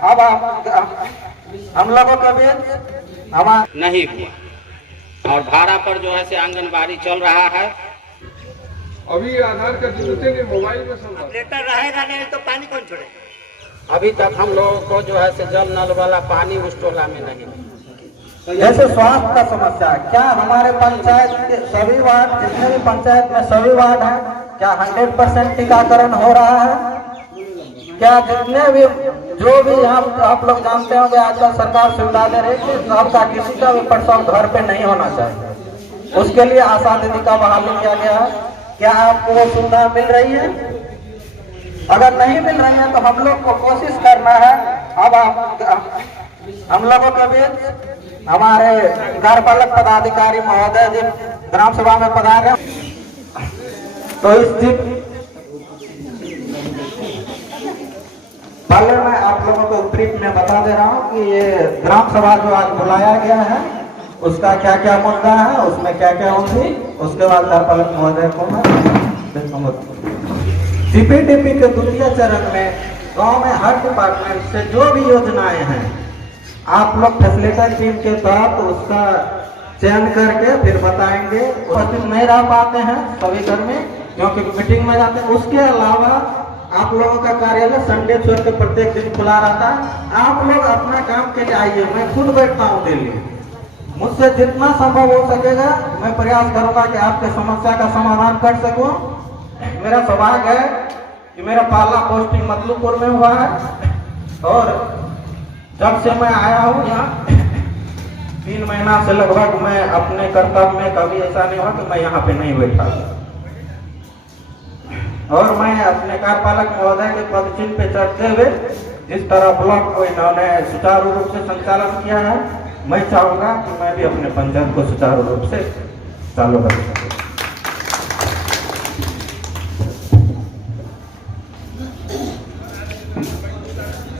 अब हम लोगों के बीच हमारा नहीं हुआ और भाड़ा पर जो है से आंगनबाड़ी चल रहा है। अभी आधार कार्ड जरूरतें नहीं, मोबाइल में सब लेटर रहेगा नहीं तो पानी कौन छोड़े। अभी तक हम लोगों को जो है से जल नल वाला पानी उस टोला में नहीं। जैसे स्वास्थ्य का समस्या, क्या हमारे पंचायत के सभी वार्ड, जितने भी पंचायत में सभी वार्ड हैं, क्या 100% टीकाकरण हो रहा है? क्या जितने भी जो भी यहाँ आप लोग जानते होंगे आजकल सरकार सुविधा दे रही है कि आपका किसी का भी प्रसव घर पे नहीं होना चाहिए, उसके लिए आशा दीदी का बहाली किया गया है। क्या आपको वो सुविधा मिल रही है? अगर नहीं मिल रही है तो हम लोग को कोशिश करना है। अब हम लोगों के बीच हमारे कार्यपालक पदाधिकारी महोदय जी ग्राम सभा में पधारे, तो इस दिन पहले मैं आप लोगों को ब्रीफ में बता दे रहा हूँ कि ये ग्राम सभा जो आज बुलाया गया है उसका क्या क्या मुद्दा है, उसमें क्या क्या होंगी, उसके बाद कार्यपालक महोदय को मैं सीपीडीपी के द्वितीय चरण में गांव में हर डिपार्टमेंट से जो भी योजनाएं हैं आप लोग फैसिलिटेटर टीम के तहत उसका चयन करके फिर बताएंगे। उपस्थित नहीं रह पाते हैं सभी घर में क्योंकि मीटिंग में जाते हैं। उसके अलावा आप लोगों का कार्यालय संडे छोड़ के प्रत्येक दिन खुला रहता है। आप लोग अपना काम के लिए आइए, मैं खुद बैठता हूँ दिल्ली, मुझसे जितना संभव हो सकेगा मैं प्रयास करूंगा कि आपके समस्या का समाधान कर सकूं। मेरा सौभाग्य है कि मेरा पहला पोस्टिंग मतलूपुर में हुआ है और जब से मैं आया हूँ यहाँ 3 महीना से लगभग मैं अपने कर्तव्य में कभी ऐसा नहीं हुआ कि मैं यहाँ पे नहीं बैठा। और मैं अपने कार्यपालक महोदय के पदचिन्ह पे चढ़ते हुए जिस तरह ब्लॉक को इन्होंने सुचारू रूप से संचालन किया है, मैं चाहूंगा कि मैं भी अपने पंचायत को सुचारू रूप से चालू कर सकूं।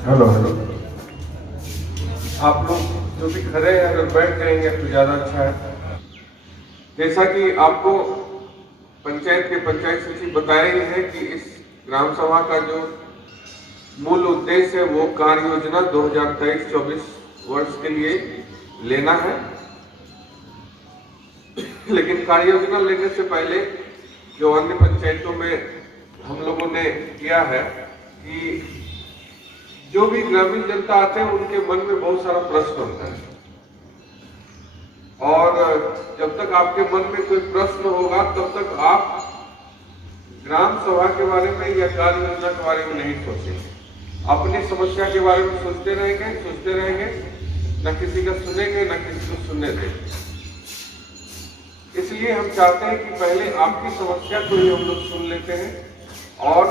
हेलो आप लोग जो भी खड़े हैं अगर बैठ जाएंगे तो ज्यादा अच्छा है। जैसा कि आपको पंचायत के पंचायत सचिव बताए ही है कि इस ग्राम सभा का जो मूल उद्देश्य है वो कार्य योजना 2023-24 वर्ष के लिए लेना है। लेकिन कार्य योजना लेने से पहले जो अन्य पंचायतों में हम लोगों ने किया है कि जो भी ग्रामीण जनता आते हैं उनके मन में बहुत सारा प्रश्न होता है और जब तक आपके मन में कोई प्रश्न होगा तब तक आप ग्राम सभा के बारे में या कार्य योजना के बारे में नहीं सोचेंगे। अपनी समस्या के बारे में सोचते रहेंगे, न किसी का सुनेंगे न किसी को सुनने देंगे। इसलिए हम चाहते हैं कि पहले आपकी समस्या को ही हम लोग सुन लेते हैं और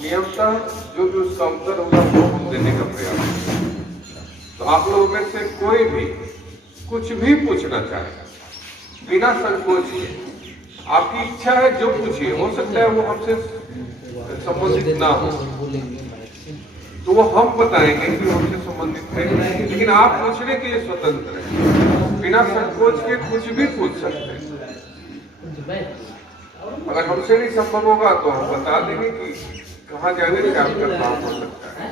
नियमतः जो भी उसका उत्तर होगा वो हम देने का प्रयास करेंगे। तो आप लोगों में से कोई भी कुछ भी पूछना चाहे बिना संकोच के, आपकी इच्छा है जो पूछिए, हो सकता है वो हमसे संबंधित ना हो तो वो हम बताएंगे कि हमसे संबंधित है, लेकिन आप पूछने के लिए स्वतंत्र हैं, बिना संकोच के कुछ भी पूछ सकते हैं। अगर हमसे नहीं संभव होगा तो हम बता देंगे कि कहाँ जाने से आपका काम हो सकता है,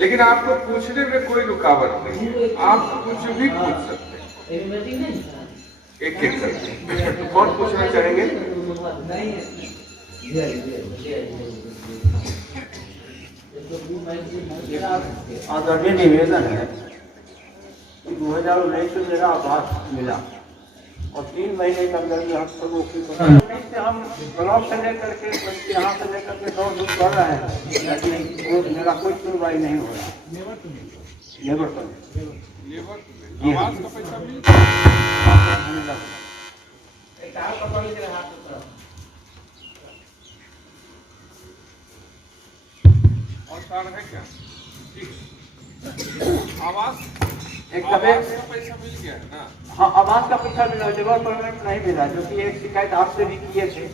लेकिन आपको पूछने में कोई रुकावट नहीं, आप कुछ भी पूछ सकते हैं। एक करके कौन पूछना चाहेंगे? आदरणीय निवेदन है कि 2019 में मेरा आवास मिला और 3 महीने के अंदर हम सब से हम ब्लॉक से लेकर के यहाँ से लेकर के दौड़ धूप कर रहे हैं, लेकिन मेरा कोई सुनवाई नहीं हो रहा। लेबर और कारण है क्या? आवास एक पैसा मिल गया है ना? हाँ, आवास का पैसा मिला, लेबर परमिट नहीं मिला, जो कि एक शिकायत आपसे भी किए थे।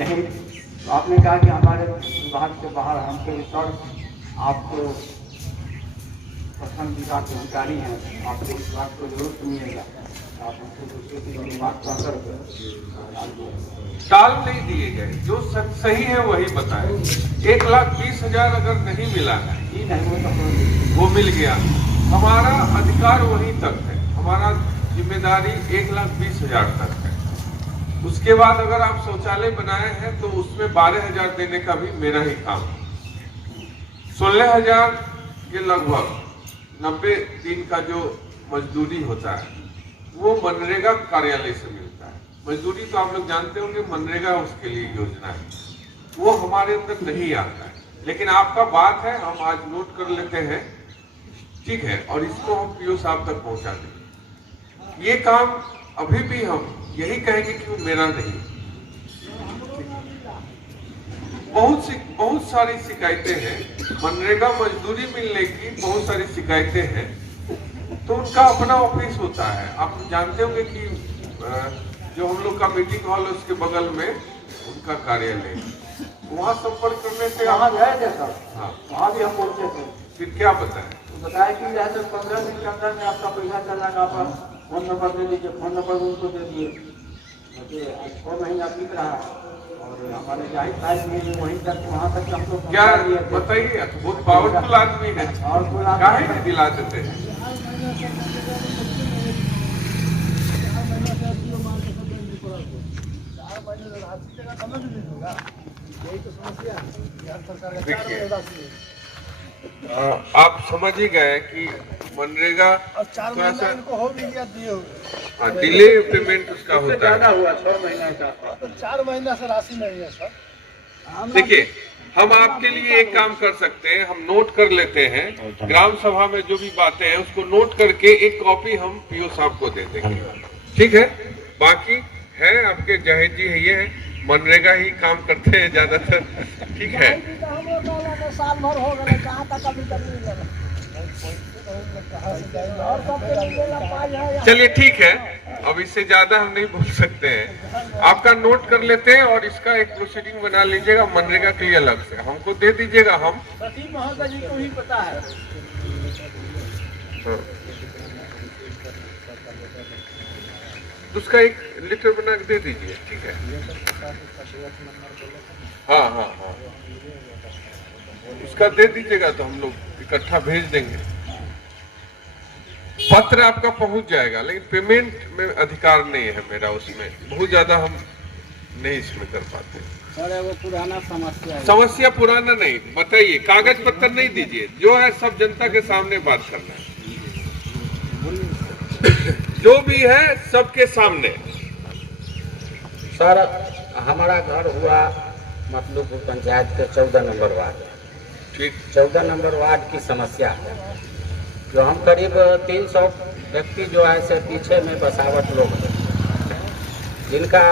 यही तो आपने कहा कि हमारे विभाग से बाहर हमसे रिकॉर्ड आपको प्रथम विभाग के अधिकारी हैं, आपको इस बात को जरूर सुनिएगा। आप हमसे दूसरे की बात कर टाल नहीं दिए गए, जो सही है वही बताएं। 1,20,000 अगर नहीं मिला है वो मिल गया। हमारा अधिकार वहीं तक है, हमारा जिम्मेदारी 1,20,000 तक है। उसके बाद अगर आप शौचालय बनाए हैं तो उसमें 12,000 देने का भी मेरा ही काम है। 16,000 के लगभग 90 दिन का जो मजदूरी होता है वो मनरेगा कार्यालय से मिलता है। मजदूरी तो आप लोग जानते होंगे, मनरेगा उसके लिए योजना है, वो हमारे अंदर नहीं आता है। लेकिन आपका बात है, हम आज नोट कर लेते हैं, ठीक है, और इसको हम पीओ साहब तक पहुंचा देंगे। ये काम अभी भी हम यही कहेंगे कि वो मेरा नहीं। बहुत सारी शिकायतें हैं, मनरेगा मजदूरी मिलने की बहुत सारी शिकायतें हैं, तो उनका अपना ऑफिस होता है। आप जानते होंगे कि जो हम लोग का मीटिंग हॉल है उसके बगल में उनका कार्यालय, वहाँ संपर्क करने से वहाँ गए थे सर, हाँ, वहाँ भी हम पहुँचे थे। फिर क्या बताएं? तो बताया कि जैसे 15 दिन के अंदर में आपका पैसा चल जाएगा, आप फोन नंबर दे दीजिए। फोन नंबर उनको दे दिए, 6 महीना बीत रहा और हमारे जाहिर साहब में वहीं तक वहाँ तक हम लोग क्या बताइए, बहुत पावरफुल आदमी है, काहे नहीं दिला देते हैं? देखिए, आप समझ ही गए कि मनरेगा थोड़ा सा डिले पेमेंट उसका होता है। हुआ 6 महीना का, तो 4 महीना से राशि नहीं है सर। देखिए, हम आपके लिए एक काम कर सकते हैं, हम नोट कर लेते हैं, ग्राम सभा में जो भी बातें हैं उसको नोट करके एक कॉपी हम पीओ साहब को दे देंगे, ठीक है? बाकी है आपके जाहिद जी है, ये है, मनरेगा ही काम करते हैं ज्यादातर, ठीक है? साल भर हो गए, कहाँ तक अभी तक नहीं लगा। चलिए ठीक है, अब इससे ज्यादा हम नहीं बोल सकते हैं। आपका नोट कर लेते हैं और इसका एक प्रोसीडिंग बना लीजिएगा मनरेगा के लिए अलग से, हमको दे दीजिएगा। हम सचिव महोदय जी को ही पता है। उसका एक लेटर बना के दे दीजिए, ठीक है? हाँ हाँ हाँ, उसका दे दीजिएगा तो हम लोग इकट्ठा भेज देंगे। पत्र आपका पहुंच जाएगा, लेकिन पेमेंट में अधिकार नहीं है मेरा, उसमें बहुत ज्यादा हम नहीं इसमें कर पाते। सर वो पुराना समस्या है। समस्या पुराना नहीं, बताइए, कागज पत्र नहीं दीजिए, जो है सब जनता के सामने बात करना है। जो भी है सबके सामने। सर हमारा घर हुआ मतलूपुर पंचायत के 14 नंबर वार्ड, ठीक, 14 नंबर वार्ड की समस्या है। जो हम करीब 300 व्यक्ति जो है से पीछे में बसावट लोग हैं, जिनका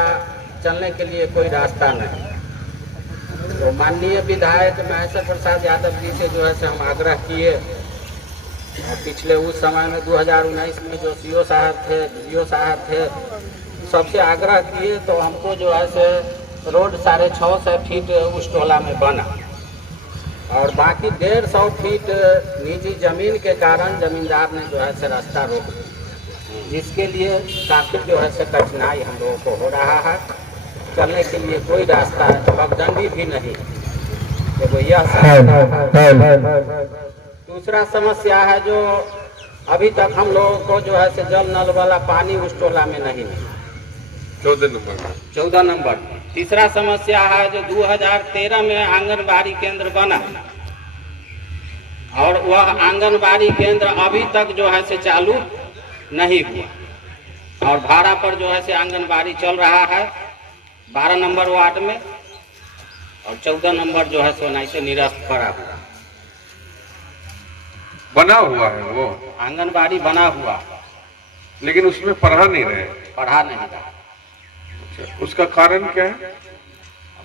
चलने के लिए कोई रास्ता नहीं। तो माननीय विधायक महेश्वर प्रसाद यादव जी से जो है से हम आग्रह किए, और पिछले उस समय में 2019 में जो सीओ साहब थे सबसे आग्रह किए, तो हमको जो है से रोड 650 फीट उस टोला में बना, और बाकी 150 फीट निजी जमीन के कारण जमींदार ने जो है से रास्ता रोक दिया, जिसके लिए काफी जो है से कठिनाई हम लोगों को हो रहा है। चलने के लिए कोई रास्ता है, पगडंडी भी नहीं। तो यह दूसरा समस्या है, जो अभी तक हम लोगों को जो है से जल नल वाला पानी उस टोला में नहीं मिला। 14 नंबर। तीसरा समस्या है, जो 2013 में आंगनबाड़ी केंद्र बना, और वह आंगनबाड़ी केंद्र अभी तक जो है से चालू नहीं हुआ, और भाड़ा पर जो है से आंगनबाड़ी चल रहा है 12 नंबर वार्ड में, और 14 नंबर जो है सो नहीं से निरस्त पड़ा हुआ। बना हुआ है वो आंगनबाड़ी बना हुआ, लेकिन उसमें पढ़ा नहीं रहे। पढ़ा नहीं रहा। उसका कारण क्या है?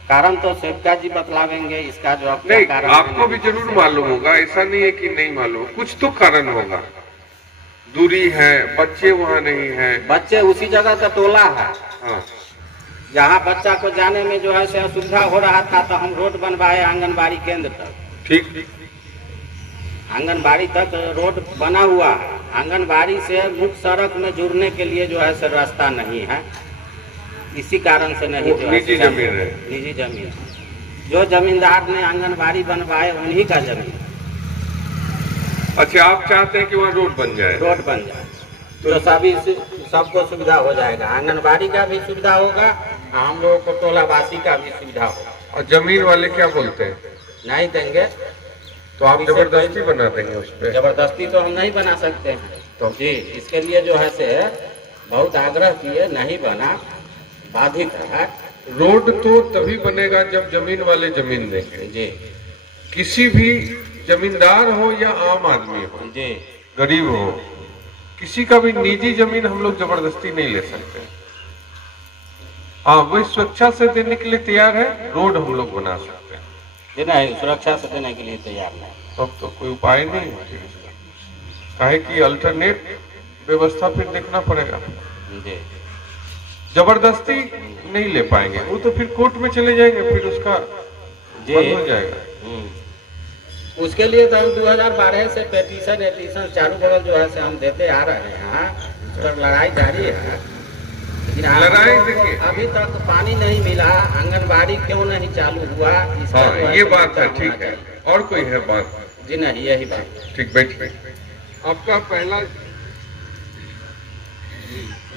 कारण तो सेवका जी बतलावेंगे इसका जवाब। नहीं, आपको भी जरूर मालूम होगा, ऐसा नहीं है कि नहीं मालूम, कुछ तो कारण होगा। दूरी है, बच्चे वहाँ नहीं है, बच्चे उसी जगह का टोला है, हाँ, जहाँ बच्चा को जाने में जो है से असुविधा हो रहा था, तो हम रोड बनवाए आंगनबाड़ी केंद्र तक। ठीक, आंगनबाड़ी तक रोड बना हुआ है। आंगनबाड़ी से मुख्य सड़क में जुड़ने के लिए जो है से रास्ता नहीं है, इसी कारण से नहीं। जो निजी जमीन है, निजी जमीन। जो जमींदार ने आंगनबाड़ी बनवाए उन्हीं का जमीन, अच्छा, आप चाहते हैं कि वहाँ रोड बन जाए? रोड बन जाए तो सभी सबको सुविधा हो जाएगा, आंगनबाड़ी का भी सुविधा होगा, हम लोगों को टोलावासी का भी सुविधा होगा। और जमीन वाले क्या बोलते हैं? नहीं देंगे तो आप जबरदस्ती बना देंगे उस पर? जबरदस्ती तो हम नहीं बना सकते हैं, तो जी इसके लिए जो है से बहुत आग्रह किए, नहीं बना, बाधित है। रोड तो तभी बनेगा जब जमीन वाले जमीन देंगे जी, किसी भी जमींदार हो या आम आदमी हो, जी गरीब हो, किसी का भी निजी जमीन हम लोग जबरदस्ती नहीं ले सकते। हाँ, वो स्वेच्छा से देने के लिए तैयार है, रोड हम लोग बना सकते हैं। जी नहीं, सुरक्षा से देने के लिए तैयार नहीं। तब तो कोई उपाय नहीं है इसका, काहे कि अल्टरनेट व्यवस्था फिर देखना पड़ेगा। जी जबरदस्ती नहीं ले पाएंगे, वो तो फिर कोर्ट में चले जाएंगे, फिर उसका बंद हो जाएगा। उसके लिए तो हम 2012 से पेटिशन चारों बगल जो है से हम देते आ रहे हैं, उस पर लड़ाई जारी है। लेकिन लड़ाई देखिए, अभी तक पानी नहीं मिला, आंगनबाड़ी क्यों नहीं चालू हुआ, हाँ ये बात है, ठीक है। और कोई है बात? जी नहीं, यही बात। ठीक, बैठिए। आपका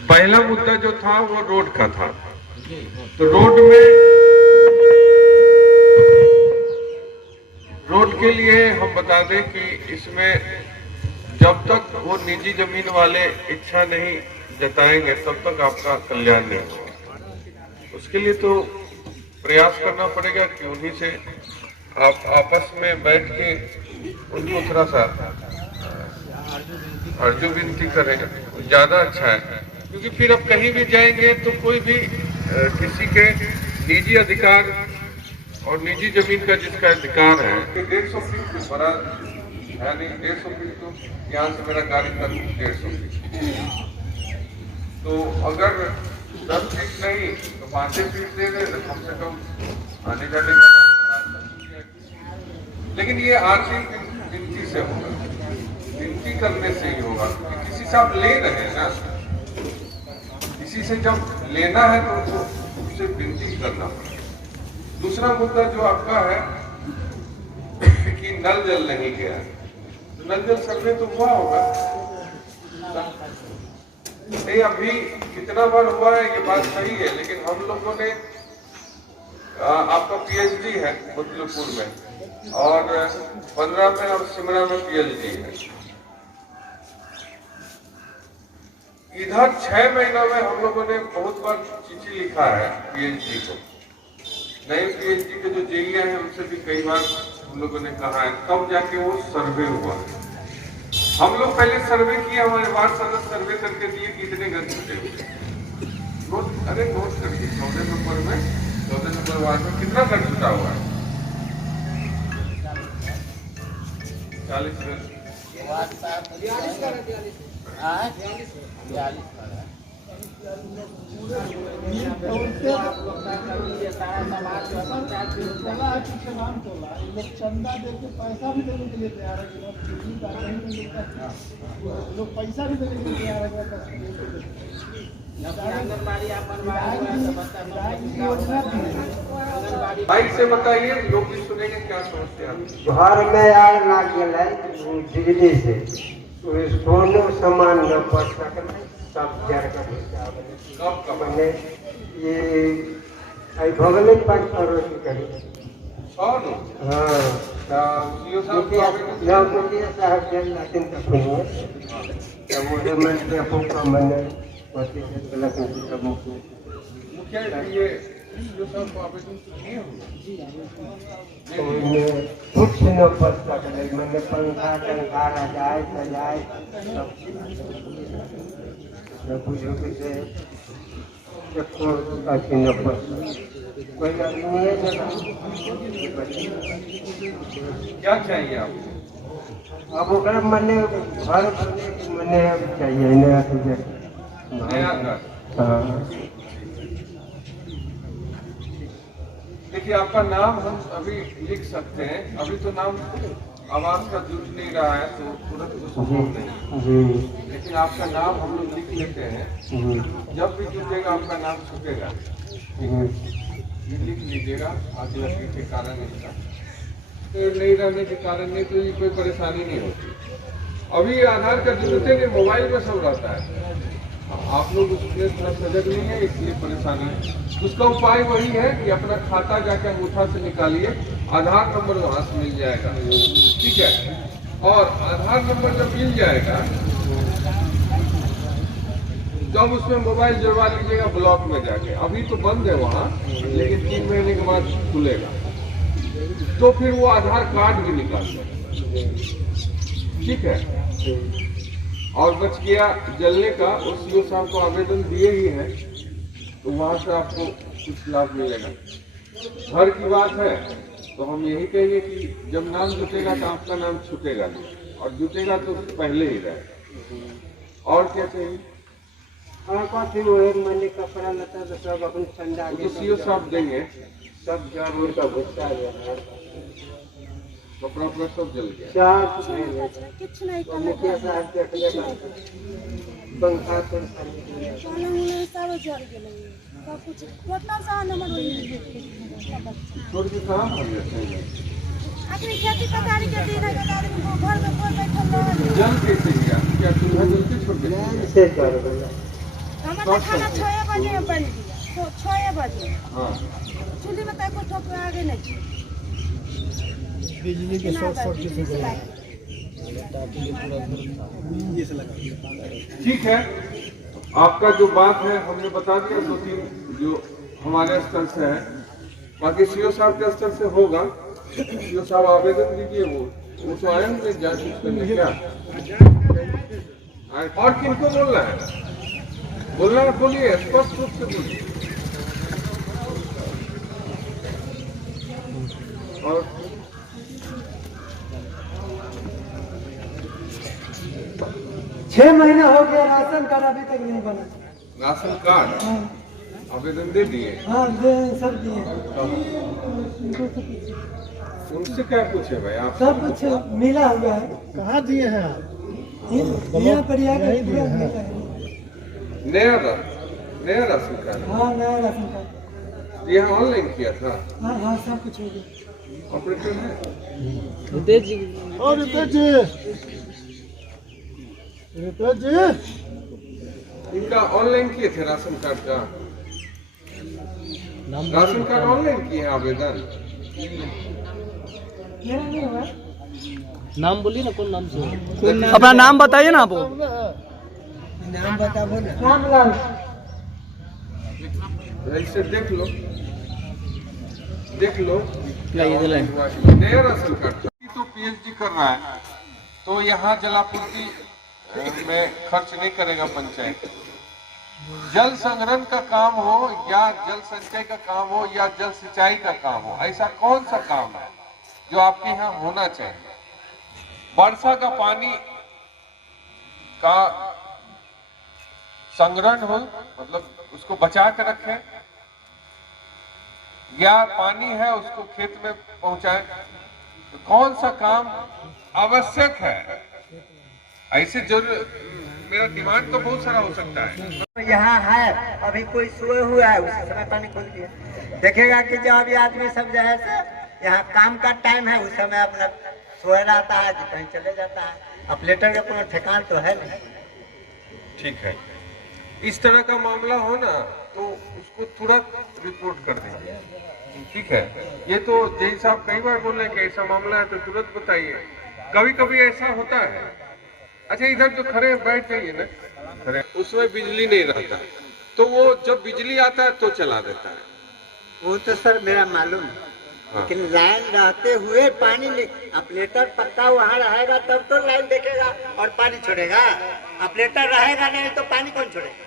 पहला मुद्दा जो था वो रोड का था, तो रोड के लिए हम बता दें कि इसमें जब तक वो निजी जमीन वाले इच्छा नहीं जताएंगे तब तक आपका कल्याण नहीं होगा। उसके लिए तो प्रयास करना पड़ेगा कि उन्हीं से आप आपस में बैठ के उनको थोड़ा सा अर्जु विनती करें, ज्यादा अच्छा है। क्योंकि फिर अब कहीं भी जाएंगे तो कोई भी किसी के निजी अधिकार और निजी जमीन का जिसका अधिकार है, 150 फीट बड़ा है नहीं, 150 फीट तो यहाँ से मेरा गाड़ी तक 150 फीट, तो अगर 10 फीट नहीं तो 5 फीट दे दे तो कम से कम आने जाने का। लेकिन ये आर्थिक गिनती से होगा, गिनती करने से ही होगा। किसी से आप ले रहे हैं ना, किसी से जब लेना है तो उससे गिनती करना पड़ेगा। दूसरा मुद्दा जो आपका है कि नल जल नहीं गया, तो नल जल सर्वे तो हुआ होगा नहीं, अभी कितना बार हुआ है ये बात सही है, लेकिन हम लोगों ने आपका पीएचडी है मुतलपुर में और 15 में और सिमरा में पीएचडी है। इधर 6 महीना में हम लोगों ने बहुत बार चिट्ठी लिखा है पीएचडी को, नए पीएचडी के जो जेईए हैं उनसे भी कई बार हम लोगों ने कहा है, तब जाके वो सर्वे हुआ है। हम लोग पहले सर्वे किए, हमारे वार्ड सदस्य सर्वे करके दिए कि इतने घर छूटे हुए। नोट करिए 14 नंबर में, 14 नंबर वार्ड में कितना घर छूटा हुआ है? 40 घर। चंदा दे के पैसा भी देने के लिए तैयार है, लोग पैसा भी देने के लिए तैयार है। भाई से बताइए, लोग भी सुनेंगे क्या समस्या। घर में आग ना गिरे बिजली से, सोने सामान न पड़ सकते, सब जर कर मैंने ये भगले 5 करोड़ की करी। हाँ, साहब जेल लातिन तक हुए, तब वो मैं का मैंने मुखिया ये साहब को आवेदन किए कुछ न पड़ सकते, मैंने पंखा टंका रजाए सजाए सब बुजुर्ग से न पड़ कोई आदमी है क्या चाहिए आपको? अब ओकरा मने घर मने चाहिए नया नया घर। हाँ। देखिए, आपका नाम हम अभी लिख सकते हैं, अभी तो नाम आवाज का जुट नहीं रहा है तो तुरंत तो संभव नहीं, लेकिन आपका नाम हम लोग लिख लेते हैं। जब भी जुटेगा आपका नाम छूटेगा, ये लिख लीजिएगा। आगे लगने के कारण इसका नहीं रहने के कारण नहीं तो ये कोई परेशानी नहीं होती। अभी आधार कार्ड जुड़ते नहीं, मोबाइल में सब रहता है। आप लोग उसमें थोड़ा सजग नहीं है, इसलिए परेशानी है। उसका उपाय वही है कि अपना खाता जाके अंगूठा से निकालिए, आधार नंबर वहां से मिल जाएगा, ठीक है। और आधार नंबर जब मिल जाएगा तब उसमें मोबाइल जुड़वा लीजिएगा ब्लॉक में जाके। अभी तो बंद है वहाँ, लेकिन 3 महीने के बाद खुलेगा, तो फिर वो आधार कार्ड भी निकाल देगा, ठीक है। और बच गया जलने का, उस सीओ साहब को आवेदन दिए ही है, तो वहाँ से आपको कुछ लाभ मिलेगा। घर की बात है तो हम यही कहेंगे कि जब नाम जुटेगा तो आपका नाम छूटेगा नहीं, और जुटेगा तो पहले ही रहे। और क्या चाहिए? और काफी वो 1 महीने कपड़ा लता तो सब अपन ठंडा तो सीओ साहब देंगे, सब जरूर का गुस्सा गया कपड़ा उपड़ा सब जल गया। किछु नहीं मुखिया साहब देख लेगा पंखा तो पलंग सब जड़ गेलै सब कुछ कितना सा नंबर होई छोड़ के कहाँ कर लेते हैं? आखिर खेती पकाने के दिन है कि आदमी को घर में कोई बैठल रहे जल कैसे गया? क्या चूल्हा जलते छोड़ के? से कर बोला हम तो खाना 6 बजे में बन गया, तो 6 बजे हाँ, चूल्हे में तो कोई ठोक आगे नहीं बिजली के शॉर्ट सर्किट से ठीक है। आपका जो बात है हमने बता दिया, 2-3 जो हमारे स्तर से है, बाकी सीओ साहब के स्तर से होगा। सीओ साहब आवेदन दीजिए, वो तो आए होंगे जांच करने। क्या और किनको बोलना है? बोलना है, बोलिए, स्पष्ट रूप से बोलिए। और 6 महीने हो गया, राशन कार्ड अभी तक नहीं बना। राशन कार्ड आवेदन दे दिए? हाँ सब दिए, उनसे क्या पूछे भाई आप? सब कुछ मिला हुआ है। कहाँ दिए हैं आप? यहाँ पर नया राशन कार्ड? हाँ नया राशन कार्ड। यहाँ ऑनलाइन किया था? हाँ सब कुछ हो गया। ऑपरेटर है? रितेश जी इनका ऑनलाइन किए थे राशन कार्ड का? राशन कार्ड ऑनलाइन किए हैं आवेदन? मेरा नहीं हुआ। नाम बोलिए ना, कौन नाम से? अपना नाम बताइए ना आप। नाम बता बोल। रामलाल। ऐसे देख लो नया राशन कार्ड तो पीएचडी कर रहा है, तो यहाँ जलापूर्ति में खर्च नहीं करेगा पंचायत। जल संग्रहण का काम हो या जल संचय का काम हो या जल सिंचाई का काम हो, ऐसा कौन सा काम है जो आपके यहाँ होना चाहिए? वर्षा का पानी का संग्रहण हो, मतलब उसको बचा कर रखें, या पानी है उसको खेत में पहुंचाएं, तो कौन सा काम आवश्यक है? ऐसे जरूर मेरा डिमांड तो बहुत सारा हो सकता है। यहाँ है अभी कोई सोए हुआ है, उसी समय पानी खोल दिया, देखेगा कि जब अभी आदमी सब जो है से यहाँ काम का टाइम है, उस समय अपना सोए रहता है, कहीं चले जाता है। अब लेटर का कोई ठिकान तो है नहीं। ठीक है, इस तरह का मामला हो ना तो उसको तुरंत रिपोर्ट कर दीजिए, ठीक है। ये तो जय साहब कई बार बोल रहे हैं कि ऐसा मामला है तो तुरंत बताइए। कभी कभी ऐसा होता है, अच्छा इधर जो खड़े बैठ जाइए ना, खड़े उसमें बिजली नहीं रहता, तो वो जब बिजली आता है तो चला देता है। वो तो सर मेरा मालूम है, लेकिन लाइन रहते हुए पानी नहीं, ऑपरेटर पक्का वहाँ रहेगा तब तो लाइन देखेगा और पानी छोड़ेगा। ऑपरेटर रहेगा नहीं तो पानी कौन छोड़ेगा?